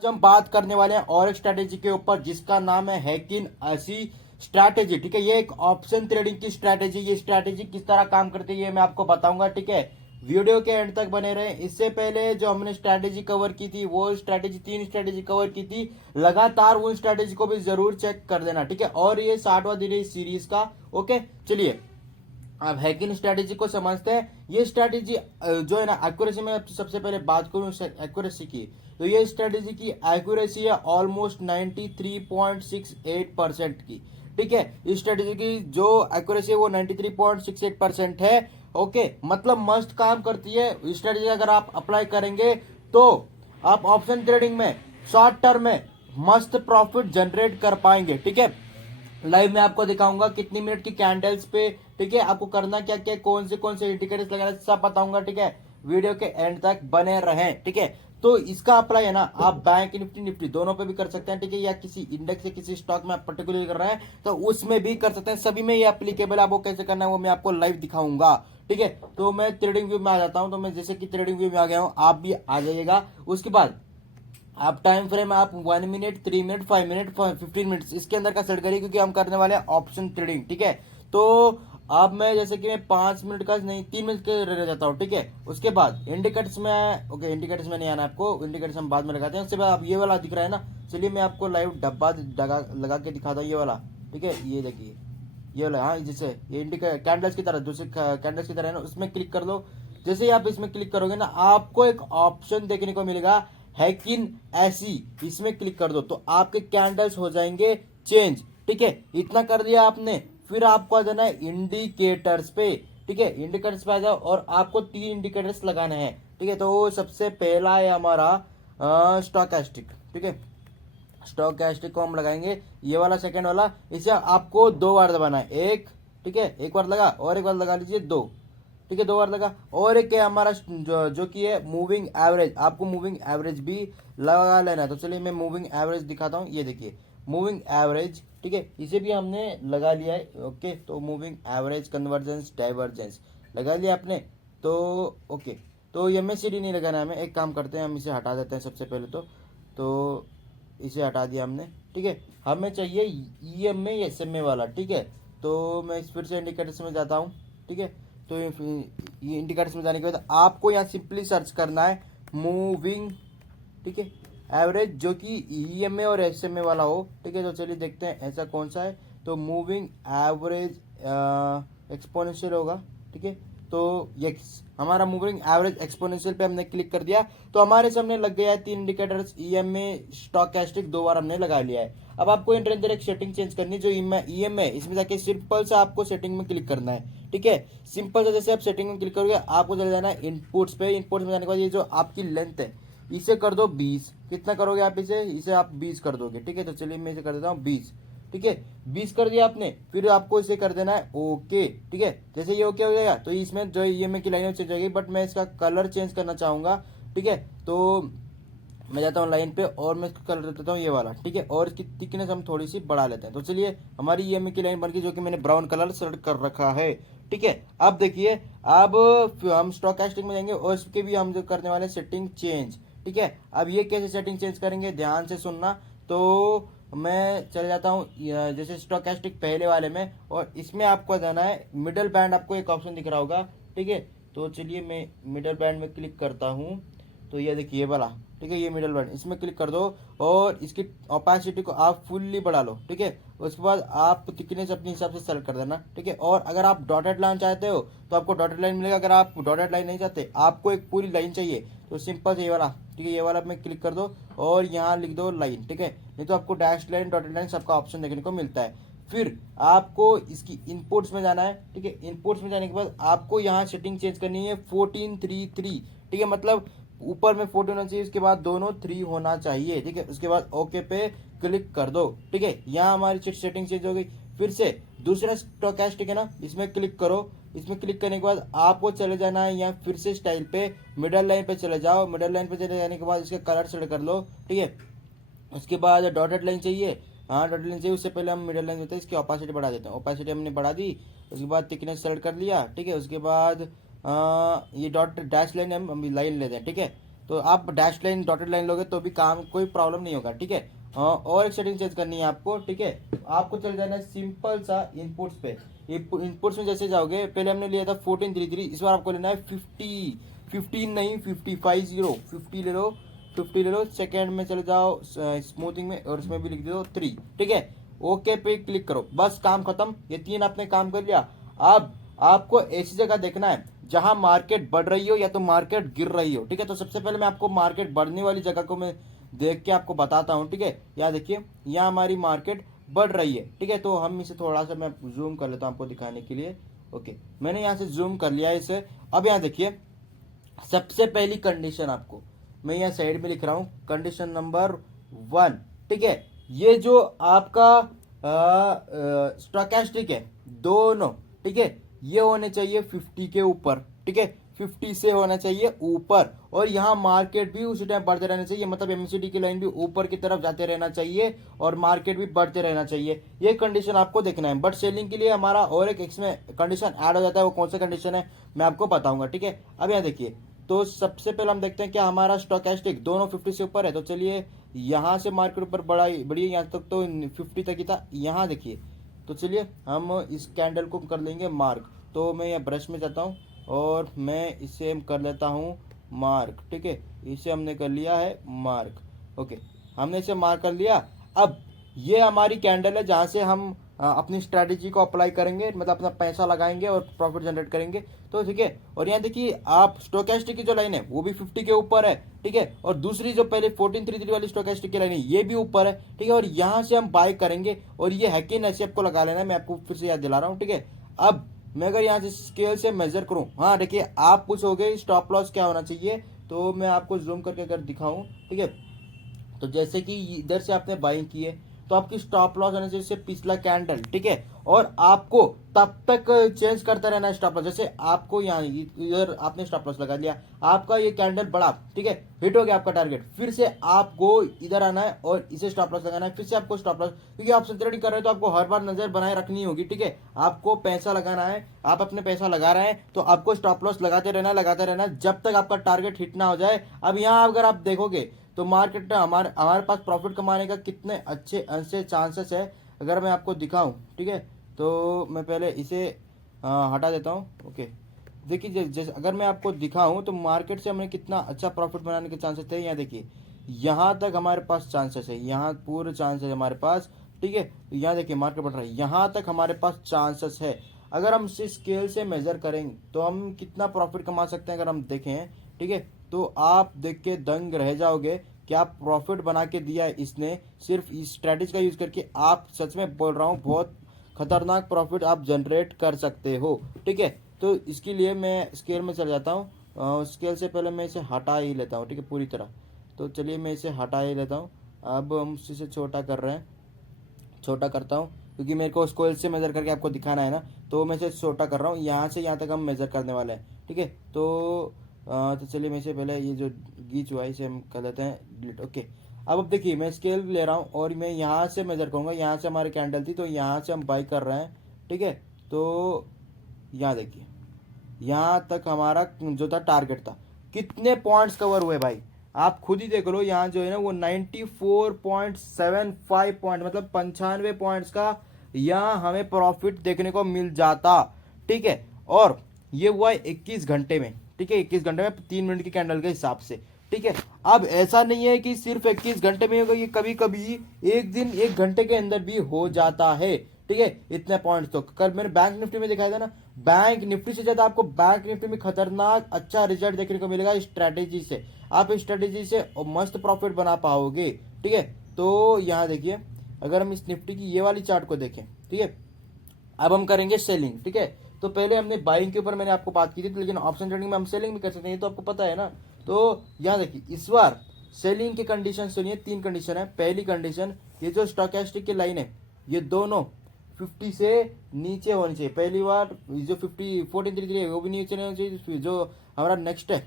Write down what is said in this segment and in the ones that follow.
आज हम बात करने वाले हैं और एक स्ट्रैटेजी के ऊपर जिसका नाम है हैकिन ऐसी स्ट्रैटेजी। ठीक है, ये एक ऑप्शन ट्रेडिंग की स्ट्रैटेजी। ये स्ट्रैटेजी किस तरह काम करती है ये मैं आपको बताऊंगा। ठीक है, वीडियो के एंड तक बने रहे। इससे पहले जो हमने स्ट्रैटेजी कवर की थी वो स्ट्रैटेजी 3 स्ट्रैटेजी कवर की थी, लगातार उन स्ट्रैटेजी को भी जरूर चेक कर देना। ठीक है, और ये 60वां दिन है इस सीरीज का। ओके, चलिए अब हैकिंग स्ट्रैटेजी को समझते हैं। ये स्ट्रैटेजी जो है ना, एक्यूरेसी में सबसे पहले बात करूं एक्यूरेसी की, तो ये स्ट्रैटेजी की एक्यूरेसी है ऑलमोस्ट 93.68% की। ठीक है, इस स्ट्रैटेजी की जो एक्यूरेसी है वो 93.68% है। ओके, मतलब मस्त काम करती है। इस स्ट्रैटेजी अगर आप अप्लाई करेंगे तो आप ऑप्शन ट्रेडिंग में शॉर्ट टर्म में मस्त प्रॉफिट जनरेट कर पाएंगे। ठीक है, लाइव में आपको दिखाऊंगा कितनी मिनट की कैंडल्स पे। ठीक है, आपको करना क्या क्या, कौन से इंडिकेटर्स लगाना, सब बताऊंगा। ठीक है, वीडियो के एंड तक बने रहें। ठीक है, तो इसका अप्लाई है ना, आप बैंक निफ्टी दोनों पे भी कर सकते हैं। ठीक है, या किसी इंडेक्स या किसी स्टॉक में आप पर्टिकुलर कर रहे हैं तो उसमें भी कर सकते हैं। सभी में ये एप्लीकेबल है। आपको कैसे करना है वो मैं आपको लाइव दिखाऊंगा। ठीक है, तो मैं ट्रेडिंग व्यू में आ जाता हूं। तो मैं जैसे कि ट्रेडिंग व्यू में आ गया हूं, आप भी आ जाइएगा। उसके बाद आप टाइम फ्रेम आप 1 मिनट, 3 मिनट, 5 मिनट, 15 मिनट इसके अंदर का सेट करिए, क्योंकि हम करने वाले हैं ऑप्शन ट्रेडिंग। ठीक है, तो अब मैं जैसे कि मैं 5 मिनट का नहीं 3 मिनट के रह जाता हूँ। ठीक है, उसके बाद इंडिकेटर्स में, ओके इंडिकेटर्स में नहीं आना आपको, इंडिकेटर्स हम बाद में लगाते हैं। उसके बाद आप ये वाला दिख रहा है ना, चलिए मैं आपको लाइव डब्बा लगा के दिखाता हूँ, ये वाला। ठीक है, ये देखिए ये वाला, हाँ जैसे ये इंडिकेटर कैंडल्स की तरह, दूसरे कैंडल्स की तरह है ना, उसमें क्लिक कर दो। जैसे ही आप इसमें क्लिक करोगे ना, आपको एक ऑप्शन देखने को मिलेगा हैकिन ऐसी, इसमें क्लिक कर दो तो आपके कैंडल्स हो जाएंगे चेंज। ठीक है, इतना कर दिया आपने, फिर आपको आ जाना है इंडिकेटर्स पे। ठीक है, इंडिकेटर्स पे आ जाओ और आपको 3 इंडिकेटर्स लगाने हैं। ठीक है, तो सबसे पहला है हमारा स्टॉकेस्टिक। ठीक है, स्टॉकेस्टिक को हम लगाएंगे, ये वाला सेकंड वाला। इसे आपको 2 बार दबाना है, एक, ठीक है, एक बार लगा और एक बार लगा लीजिए, दो। ठीक है, 2 बार लगा। और एक है हमारा जो कि है मूविंग एवरेज, आपको मूविंग एवरेज भी लगा लेना है। तो चलिए मैं मूविंग एवरेज दिखाता हूँ, ये देखिए मूविंग एवरेज। ठीक है, इसे भी हमने लगा लिया है। ओके, तो मूविंग एवरेज, कन्वर्जेंस, डाइवर्जेंस लगा लिया आपने। तो ओके, तो MACD नहीं लगाना है हमें। एक काम करते हैं, हम इसे हटा देते हैं सबसे पहले तो इसे हटा दिया हमने। ठीक है, हमें चाहिए EMA या SMA वाला। ठीक है, तो मैं फिर से इंडिकेटर्स में जाता हूँ। ठीक है, तो ये इंडिकेटर्स में जाने के बाद आपको यहाँ सिंपली सर्च करना है मूविंग, ठीक है, एवरेज, जो कि EMA और SMA वाला हो। ठीक है, तो चलिए देखते हैं ऐसा कौन सा है। तो मूविंग एवरेज एक्सपोनेंशियल होगा। ठीक है, तो यस, हमारा मूविंग एवरेज एक्सपोनेंशियल पे हमने क्लिक कर दिया तो हमारे सामने लग गया है 3 इंडिकेटर्स, EMA, स्टॉकेस्टिक 2 बार हमने लगा लिया है। अब आपको इंटर अंदर एक सेटिंग चेंज करनी है, जो EMA इसमें जाके सिंपल से आपको सेटिंग में क्लिक करना है। ठीक है, सिंपल से जैसे आप सेटिंग में क्लिक करोगे आपको चले जाना है इनपुट्स पे। इनपुट्स में जाने के बाद ये जो आपकी लेंथ है इसे कर दो 20। कितना करोगे आप इसे आप 20 कर दोगे। ठीक है, तो चलिए मैं इसे कर देता हूँ 20। ठीक है, 20 कर दिया आपने, फिर आपको इसे कर देना है ओके। ठीक है, जैसे ये ओके हो जाएगा तो इसमें जो EMA की लाइन चेंज हो जाएगी, बट मैं इसका कलर चेंज करना चाहूंगा। ठीक है, तो मैं जाता हूँ लाइन पे और मैं इसका कलर देता हूँ ये वाला। ठीक है, और इसकी थिकनेस हम थोड़ी सी बढ़ा लेते हैं। तो चलिए हमारी EMA की लाइन बन गई, जो कि मैंने ब्राउन कलर सेलेक्ट कर रखा है। ठीक है, अब देखिए, अब हम स्टॉकेस्टिक में जाएंगे और इसके भी हम जो करने वाले सेटिंग चेंज। ठीक है, अब ये कैसे सेटिंग चेंज करेंगे ध्यान से सुनना। तो मैं चले जाता हूँ जैसे स्टॉकेस्टिक पहले वाले में, और इसमें आपको जाना है मिडल बैंड, आपको एक ऑप्शन दिख रहा होगा। ठीक है, तो चलिए मैं मिडल बैंड में क्लिक करता हूँ। तो ये देखिए ये वाला, ठीक है, ये मिडल बैंड, इसमें क्लिक कर दो और इसकी ओपेसिटी को आप फुल्ली बढ़ा लो। ठीक है, उसके बाद आप थिकनेस अपने हिसाब से सेलेक्ट कर देना। ठीक है, और अगर आप डॉटेड लाइन चाहते हो तो आपको डॉटेड लाइन मिलेगा। अगर आप डॉटेड लाइन नहीं चाहते, आपको एक पूरी लाइन चाहिए, तो सिंपल से ये वाला, ठीक है, ये वाला में क्लिक कर दो और यहाँ लिख दो लाइन। ठीक है, नहीं तो आपको डैश लाइन, डॉटेड लाइन सबका ऑप्शन देखने को मिलता है। फिर आपको इसकी इनपुट्स में जाना है। ठीक है, इनपुट्स में जाने के बाद आपको यहाँ सेटिंग चेंज करनी है 1433। ठीक है, मतलब ऊपर में 14 होना चाहिए, उसके बाद दोनों 3 होना चाहिए। ठीक है, उसके बाद ओके पे क्लिक कर दो। ठीक है, यहाँ हमारी सेटिंग चेंज हो गई। फिर से दूसरा स्टॉकेस्टिक है ना, इसमें क्लिक करो। इसमें क्लिक करने के बाद आपको चले जाना है यहाँ फिर से स्टाइल पे, मिडल लाइन पे चले जाओ। मिडल लाइन पे चले जाने के बाद इसके कलर सेलेक्ट कर लो। ठीक है, उसके बाद डॉटेड लाइन चाहिए, हाँ डॉटेड लाइन चाहिए। उससे पहले हम मिडल लाइन देते हैं, इसकी ओपेसिटी बढ़ा देते हैं। ओपेसिटी हमने बढ़ा दी, उसके बाद थिकनेस सेलेक्ट कर लिया। ठीक है, उसके बाद ये डॉट डैश लाइन हम लाइन लेते हैं। ठीक है, तो आप डैश लाइन डॉटेड लाइन लोगे तो भी काम कोई प्रॉब्लम नहीं होगा, ठीक है। और एक सेटिंग चेंज करनी है आपको, ठीक है। आपको चले जाना है सिंपल सा इनपुट्स पे। इनपुट्स में जैसे जाओगे, पहले हमने लिया था 1433, इस बार आपको लेना है 50, 15 नहीं 50, 50 ले लो, 50 ले लो। सेकेंड में चले जाओ स्मूथिंग में और इसमें भी लिख दो 3, ठीक है। ओके पे क्लिक करो, बस काम खत्म। ये 3 आपने काम कर लिया। अब आपको ऐसी जगह देखना है जहां मार्केट बढ़ रही हो या तो मार्केट गिर रही हो, ठीक है। तो सबसे पहले मैं आपको मार्केट बढ़ने वाली जगह को मैं देख के आपको बताता हूं, ठीक है। यहाँ देखिए, यहाँ हमारी मार्केट बढ़ रही है, ठीक है। तो हम इसे थोड़ा सा मैं जूम कर लेता हूं आपको दिखाने के लिए। ओके, मैंने यहाँ से जूम कर लिया इसे। अब यहाँ देखिए, सबसे पहली कंडीशन आपको मैं यहाँ साइड में लिख रहा हूं, कंडीशन नंबर 1, ठीक है। ये जो आपका स्टोकेस्टिक है दोनों, ठीक है, ये होने चाहिए 50 के ऊपर, ठीक है। 50 से होना चाहिए ऊपर, और यहाँ मार्केट भी उसी टाइम बढ़ते रहना चाहिए, मतलब एमएसीडी की लाइन भी ऊपर की तरफ जाते रहना चाहिए और मार्केट भी बढ़ते रहना चाहिए। ये कंडीशन आपको देखना है। बट सेलिंग के लिए हमारा और एक इसमें कंडीशन ऐड हो जाता है, वो कौन सा कंडीशन है मैं आपको बताऊंगा, ठीक है। अब यहाँ देखिए, तो सबसे पहले हम देखते हैं क्या हमारा स्टोकेस्टिक दोनों 50 से ऊपर है। तो चलिए, यहाँ से मार्केट ऊपर बढ़ी यहाँ तक तो 50 तक ही था, यहाँ देखिए। तो चलिए हम इस कैंडल को कर लेंगे मार्क। तो मैं यहाँ ब्रश में जाता हूँ और मैं इसे कर लेता हूँ मार्क, ठीक है। इसे हमने कर लिया है मार्क, ओके, हमने इसे मार्क कर लिया। अब ये हमारी कैंडल है जहाँ से हम अपनी स्ट्रैटेजी को अप्लाई करेंगे, मतलब अपना पैसा लगाएंगे और प्रॉफिट जनरेट करेंगे, तो ठीक है। और यहाँ देखिए, आप स्टोकेस्टिक की जो लाइन है वो भी 50 के ऊपर है, ठीक है। और दूसरी जो पहले 1433 वाली स्टोकेस्टिक की लाइन है ये भी ऊपर है, ठीक है। और यहाँ से हम बाय करेंगे, और ये है कि नहीं आपको लगा लेना है, मैं आपको फिर से याद दिला रहा हूँ, ठीक है। अब मैं अगर यहाँ से स्केल से मेजर करूँ, हाँ देखिए, आप पूछोगे स्टॉप लॉस क्या होना चाहिए, तो मैं आपको जूम करके अगर दिखाऊं, ठीक है। तो जैसे कि इधर से आपने बाइंग की है, तो आपकी स्टॉप लॉस होना चाहिए पिछला कैंडल, ठीक है। और आपको तब तक चेंज करता रहना है स्टॉप लॉस। जैसे आपको यहाँ इधर आपने स्टॉप लॉस लगा दिया, आपका ये कैंडल बढ़ा, ठीक है, हिट हो गया आपका टारगेट, फिर से आपको इधर आना है और इसे स्टॉप लॉस लगाना है, फिर से आपको स्टॉप लॉस, क्योंकि ऑप्शन ट्रेडिंग कर रहे हैं तो आपको हर बार नजर बनाए रखनी होगी, ठीक है। आपको पैसा लगाना है, आप अपने पैसा लगा रहे हैं तो आपको स्टॉप लॉस लगाते रहना जब तक आपका टारगेट हिट ना हो जाए। अब यहाँ अगर आप देखोगे तो मार्केट में हमारे पास प्रॉफिट कमाने का कितने अच्छे चांसेस है, अगर मैं आपको दिखाऊं, ठीक है। तो मैं पहले इसे हटा देता हूं, ओके। देखिए, जैसे अगर मैं आपको दिखाऊं तो मार्केट से हमने कितना अच्छा प्रॉफिट बनाने के चांसेस थे। यहाँ देखिए, यहाँ तक हमारे पास चांसेस है, यहाँ पूरे चांसेस है हमारे पास, ठीक है। यहाँ देखिए मार्केट बढ़ रहा है, यहाँ तक हमारे पास चांसेस है। अगर हम इसे स्केल से मेजर करेंगे तो हम कितना प्रॉफिट कमा सकते हैं अगर हम देखें, ठीक है। तो आप देख के दंग रह जाओगे, क्या प्रॉफिट बना के दिया है इसने सिर्फ इस स्ट्रेटेजी का यूज करके। आप सच में बोल रहा हूँ, बहुत खतरनाक प्रॉफिट आप जनरेट कर सकते हो, ठीक है। तो इसके लिए मैं स्केल में चल जाता हूँ। स्केल से पहले मैं इसे हटा ही लेता हूँ, ठीक है, पूरी तरह। तो चलिए मैं इसे हटा ही लेता हूँ। अब हम इसे छोटा कर रहे हैं, छोटा करता हूँ क्योंकि मेरे को स्केल से मेजर करके आपको दिखाना है ना, तो मैं इसे छोटा कर रहा हूँ। यहाँ से यहाँ तक हम मेजर करने वाले हैं, ठीक है। तो चलिए मैं इसे पहले ये जो गीच हुआ है इसे हम कर लेते हैं डिलीट, ओके। अब देखिए, मैं स्केल ले रहा हूँ और मैं यहाँ से मेजर करूँगा। यहाँ से हमारी कैंडल थी तो यहाँ से हम बाई कर रहे हैं, ठीक है। तो यहाँ देखिए, यहाँ तक हमारा जो था टारगेट था, कितने पॉइंट्स कवर हुए भाई, आप खुद ही देख लो। यहाँ जो है ना वो 94.75 पॉइंट, मतलब 95 पॉइंट्स का यहाँ हमें प्रॉफिट देखने को मिल जाता, ठीक है। और ये हुआ है 21 घंटे में, ठीक है, 21 घंटे में 3 मिनट की कैंडल के हिसाब से, ठीक है। अब ऐसा नहीं है कि सिर्फ 21 घंटे में होगा, ये कभी कभी एक दिन 1 घंटे के अंदर भी हो जाता है, ठीक है। इतने पॉइंट्स तो कल मैंने बैंक निफ्टी में दिखाया था ना, बैंक निफ्टी से ज्यादा आपको बैंक निफ्टी में खतरनाक अच्छा रिजल्ट देखने को मिलेगा इस स्ट्रैटेजी से। आप इस स्ट्रैटेजी से मस्त प्रॉफिट बना पाओगे, ठीक है। तो यहाँ देखिए, अगर हम इस निफ्टी की ये वाली चार्ट को देखें, ठीक है, अब हम करेंगे सेलिंग, ठीक है। तो पहले हमने बाइंग के ऊपर मैंने आपको बात की थी, लेकिन ऑप्शन ट्रेडिंग में हम सेलिंग भी कर सकते हैं, तो आपको पता है ना। तो यहाँ देखिए, इस बार सेलिंग की कंडीशन सुनिए, 3 कंडीशन है। पहली कंडीशन, ये जो स्टोकेस्टिक की लाइन है ये दोनों 50 से नीचे होनी चाहिए। पहली बार जो 50 1433 है वो भी नीचे नहीं होनी चाहिए। जो हमारा नेक्स्ट है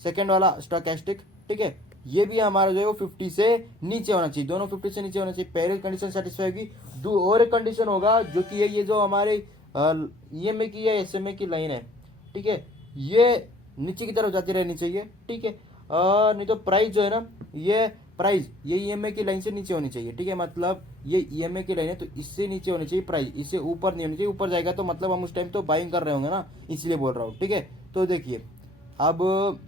सेकेंड वाला स्टोकेस्टिक, ठीक है, ये भी हमारा जो है वो 50 से नीचे होना चाहिए, दोनों 50 से नीचे होना चाहिए। पहली कंडीशन सेटिस्फाई होगी। और एक कंडीशन होगा जो कि ये जो हमारे EMA की या SMA की लाइन है, ठीक है, ये नीचे की तरफ जाती रहनी चाहिए, ठीक है। नहीं तो प्राइस जो है ना, ये प्राइस ये ईएमए की लाइन से नीचे होनी चाहिए, ठीक है। मतलब ये ईएमए की लाइन है तो इससे नीचे होनी चाहिए प्राइस, इससे ऊपर नहीं होनी चाहिए। ऊपर जाएगा तो मतलब हम उस टाइम तो बाइंग कर रहे होंगे ना, इसलिए बोल रहा हूँ, ठीक है। तो देखिए अब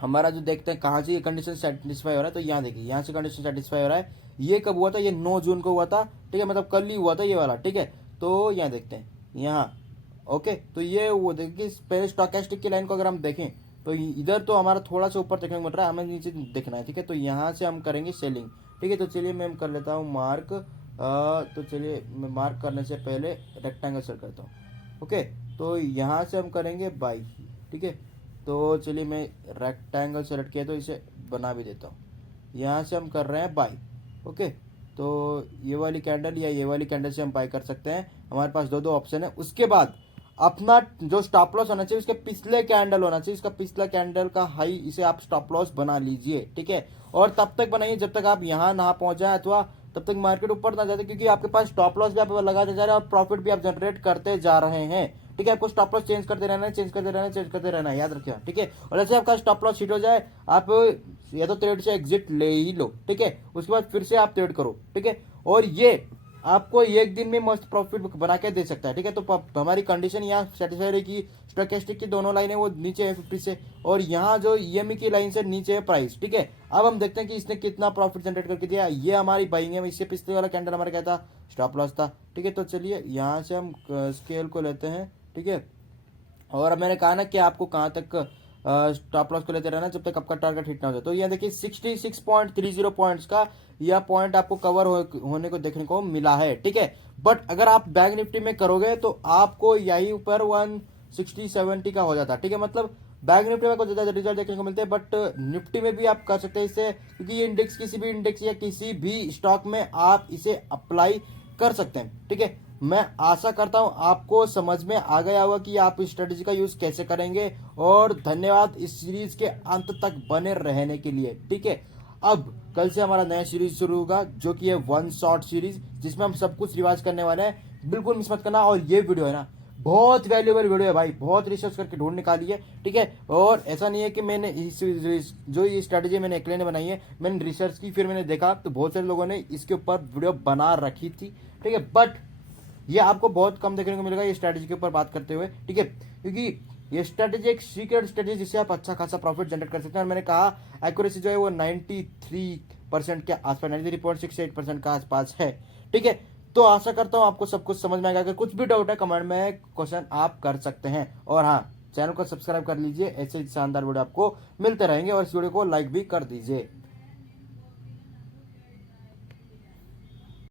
हमारा जो देखते हैं कहाँ से ये कंडीशन सेटिस्फाई हो रहा है, तो यहाँ देखिए यहाँ से कंडीशन सेटिस्फाई हो रहा है। ये कब हुआ था, ये 9 जून को हुआ था, ठीक है। मतलब कल ही हुआ था ये वाला, ठीक है। तो यहाँ देखते हैं यहाँ, ओके। तो ये वो देखिए पहले स्टॉकेस्टिक की लाइन को अगर हम देखें तो इधर तो हमारा थोड़ा सा ऊपर देखने को मिल रहा है, हमें नीचे देखना है, ठीक है। तो यहाँ से हम करेंगे सेलिंग, ठीक है। तो चलिए मैं कर लेता हूँ मार्क, तो चलिए मैं मार्क करने से पहले रेक्टेंगल सेट करता हूँ, ओके। तो यहाँ से हम करेंगे बाई, ठीक है। तो चलिए मैं रेक्टेंगल सेलेक्ट किया तो इसे बना भी देता हूँ। यहाँ से हम कर रहे हैं बाई, ओके। तो ये वाली कैंडल या ये वाली कैंडल से हम बाई कर सकते हैं, हमारे पास दो दो ऑप्शन है। उसके बाद अपना जो स्टॉप लॉस होना चाहिए उसके पिछले कैंडल होना चाहिए, इसका पिछला कैंडल का हाई, इसे आप स्टॉप लॉस बना लीजिए, ठीक है। और तब तक बनाइए जब तक आप यहाँ ना पहुंच जाए, अथवा तब तक मार्केट ऊपर ना जाते, क्योंकि आपके पास स्टॉप लॉस भी आप लगाते जा रहे हैं और प्रॉफिट भी आप जनरेट करते जा रहे हैं, ठीक है। आपको स्टॉप लॉस चेंज करते रहना है, चेंज करते रहना है, चेंज करते रहना है, याद रखिए, ठीक है। और जैसे आपका स्टॉप लॉस हिट हो जाए, आप या तो ट्रेड से एग्जिट ले ही लो, ठीक है। उसके बाद फिर से आप ट्रेड करो, ठीक है। और ये आपको एक दिन में मस्त प्रॉफिट बना के दे सकता है, ठीक है। तो हमारी कंडीशन यहाँ सेटिस्फाई रही कि स्टोकेस्टिक की दोनों लाइनें वो नीचे है 50 से, और यहाँ जो ईएमई की लाइन से नीचे है प्राइस, ठीक है। अब हम देखते हैं कि इसने कितना प्रॉफिट जनरेट करके दिया। ये हमारी बाइंग है, इससे पिछले वाला कैंडल हमारा क्या था, स्टॉप लॉस था, ठीक है। तो चलिए यहाँ से हम स्केल को लेते हैं, ठीक है। और मैंने कहा ना कि आपको कहाँ तक स्टॉप लॉस को लेते रहना जब तक आपका टारगेट हिट ना हो जाए। तो यहाँ देखिए 66.30 पॉइंट्स का यह पॉइंट आपको कवर होने को देखने को मिला है, ठीक है। बट अगर आप बैंक निफ्टी में करोगे तो आपको यही ऊपर 160-70 का हो जाता है, ठीक है। मतलब बैंक निफ्टी में कुछ ज्यादा रिजल्ट देखने को मिलते हैं, बट निफ्टी में भी आप कर सकते हैं इससे, क्योंकि ये इंडेक्स किसी भी इंडेक्स या किसी भी स्टॉक में आप इसे अप्लाई कर सकते हैं, ठीक है। मैं आशा करता हूं आपको समझ में आ गया होगा कि आप इस स्ट्रेटेजी का यूज कैसे करेंगे। और धन्यवाद इस सीरीज के अंत तक बने रहने के लिए, ठीक है। अब कल से हमारा नया सीरीज शुरू होगा जो कि है वन शॉट सीरीज, जिसमें हम सब कुछ रिवाइज करने वाले हैं, बिल्कुल मिस मत करना। और ये वीडियो है ना बहुत वैल्यूएबल वीडियो है भाई, बहुत रिसर्च करके ढूंढ निकाली है, ठीक है। और ऐसा नहीं है कि मैंने जो ये स्ट्रेटेजी मैंने अकेले ने बनाई है, मैंने रिसर्च की, फिर मैंने देखा तो बहुत सारे लोगों ने इसके ऊपर वीडियो बना रखी थी, ठीक है। बट ये आपको बहुत कम देखने को मिलेगा ये स्ट्रेटेजी के ऊपर बात करते हुए, ठीक है। क्योंकि ये स्ट्रेटेजी एक सीक्रेट स्ट्रेटेजी जिससे आप अच्छा खासा प्रॉफिट जनरेट कर सकते हैं। और मैंने कहा एक्यूरेसी जो है वो 93% के आसपास, 93.68% के आसपास है, ठीक है। तो आशा करता हूँ आपको सब कुछ समझ में आएगा। अगर कुछ भी डाउट है कमेंट में क्वेश्चन आप कर सकते हैं। और हाँ, चैनल को सब्सक्राइब कर लीजिए, ऐसे शानदार वीडियो आपको मिलते रहेंगे। और इस वीडियो को लाइक भी कर दीजिए।